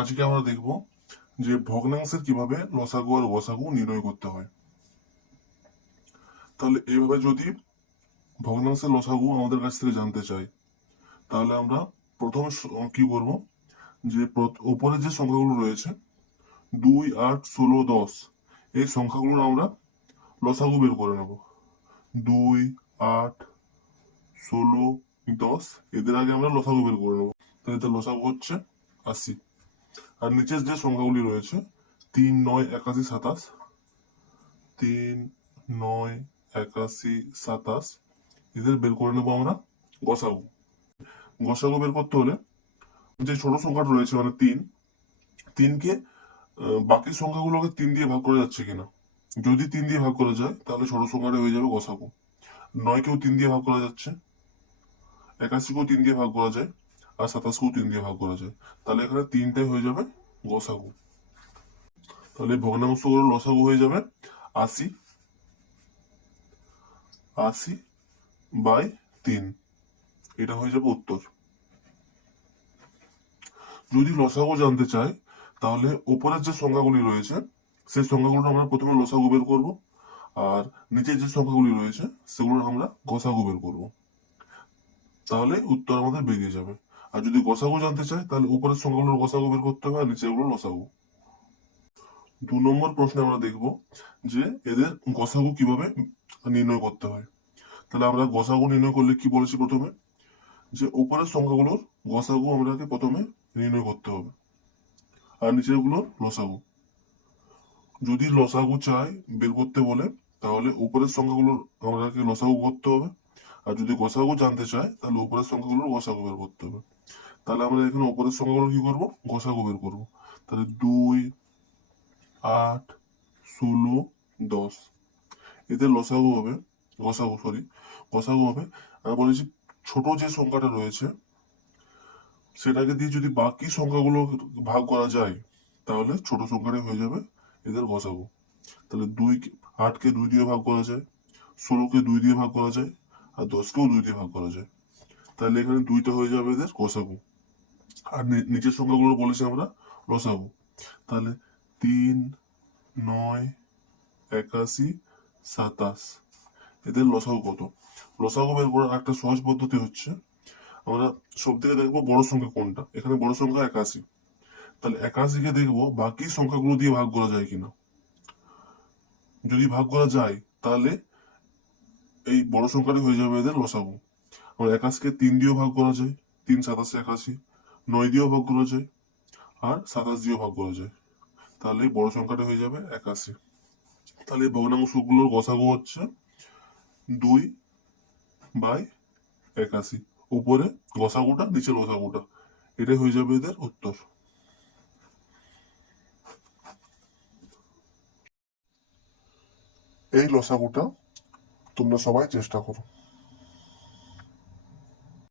আজকে আমরা দেখব যে ভগ্নাংশের কিভাবে লসাগু আর গসাগু নির্ণয় করতে হয়। তাহলে এইভাবে যদি ভগ্নাংশের লসাগু আমাদের কাছ থেকে জানতে চাই, তাহলে আমরা প্রথমে কি করব, যে উপরে যে সংখ্যাগুলো রয়েছে 2, 8, 16, 10, এই সংখ্যাগুলোর আমরা লসাগু বের করে নেব। 2, 8, 16, 10 এদের আগে আমরা লসাগু বের করে নেব। তাহলে এদের লসাগু হচ্ছে 80। আর নিচের যে সংখ্যাগুলি রয়েছে 3, 9, 81, 27, 3, 9, 81, 27 এদের বের করে নেবো আমরা গসাগু। গসাগু বের করতে হলে যে ছোট সংখ্যাটা রয়েছে মানে 3কে বাকি সংখ্যাগুলোকে 3 দিয়ে ভাগ করা যাচ্ছে কিনা। যদি 3 দিয়ে ভাগ করা যায় তাহলে ছোট সংখ্যাটা হয়ে যাবে গসাগু। 9কেও 3 দিয়ে ভাগ করা যাচ্ছে, 81কেও 3 দিয়ে ভাগ করা যায়, আর 27কেও 3 দিয়ে ভাগ করা যায়। তাহলে এখানে 3টাই হয়ে যাবে গসাগু। তাহলে ভগ্নাংশগুলো লসাগু হয়ে যাবে 80, 80/3। এটা হয়ে যাবে উত্তর। যদি লসাগু জানতে চাই তাহলে উপরের যে সংখ্যাগুলি রয়েছে সেই সংখ্যাগুলো আমরা প্রথমে লসাগু বের করব, আর নিচের যে সংখ্যাগুলি রয়েছে সেগুলো আমরা গসাগু বের করব। তাহলে উত্তর আমাদের বেরিয়ে যাবে। আর যদি গসাগু জানতে চাই তাহলে উপরের সংখ্যাগুলোর গসাগু বের করতে হবে আর নিচেরগুলো লসাগু। 2 নম্বর প্রশ্নে আমরা দেখব যে এদের গসাগু কিভাবে নির্ণয় করতে হয়। তাহলে আমরা গসাগু নির্ণয় করলে কি বলেছি প্রথমে, যে উপরের সংখ্যাগুলোর গসাগু আমাদেরকে প্রথমে নির্ণয় করতে হবে আর নিচের গুলো লসাগু। যদি লসাগু চাই বের করতে বলে তাহলে উপরের সংখ্যাগুলোর আমাদেরকে লসাগু করতে হবে, আর যদি গসাগু জানতে চাই তাহলে উপরের সংখ্যাগুলোর গসাগু বের করতে হবে। তাহলে আমরা এখানে উপরের সংখ্যাগুলো কি করব, গসাগু বের করব। তাহলে 2, 8, 16, 10 এদের লসাগু হবে গসাগু হবে। আমরা বলেছি ছোট যে সংখ্যাটা রয়েছে সেটাকে দিয়ে যদি বাকি সংখ্যাগুলো ভাগ করা যায় তাহলে ছোট সংখ্যাটা হয়ে যাবে এদের গসাগু। তাহলে 8কে 2 দিয়ে ভাগ করা যায়, 16কে 2 দিয়ে ভাগ করা যায়, আর 10কেও 2 দিয়ে ভাগ করা যায়। তাহলে এখানে 2টা হয়ে যাবে এদের গসাগু। আর নিচের সংখ্যাগুলো বলেছি আমরা লসাগু। তাহলে 3, 9, 81, 27 এদের লসাগু কত। লসাগু বের করার একটা সহজ পদ্ধতি হচ্ছে, আমরা সব থেকে দেখবো বড় সংখ্যা কোনটা। এখানে বড় সংখ্যা 81, তাহলে 81কে দেখবো বাকি সংখ্যাগুলো দিয়ে ভাগ করা যায় কিনা। যদি ভাগ করা যায় তাহলে এই বড় সংখ্যাটি হয়ে যাবে এদের লসাগু। আর 81কে 3 দিয়েও ভাগ করা যায়, 3, 27, 81, 9 দিয়েও ভাগ করা যায়, আর 27 দিয়েও ভাগ করা যায়। তাহলে বড় সংখ্যাটা হয়ে যাবে 81। তাহলে ভগ্নাংশগুলোর গসাগু হচ্ছে 2/81, উপরে গসাগুটা নিচে লসাগুটা, এটাই হয়ে যাবে এদের উত্তর। এই লসাগুটা তোমরা সবাই চেষ্টা করো।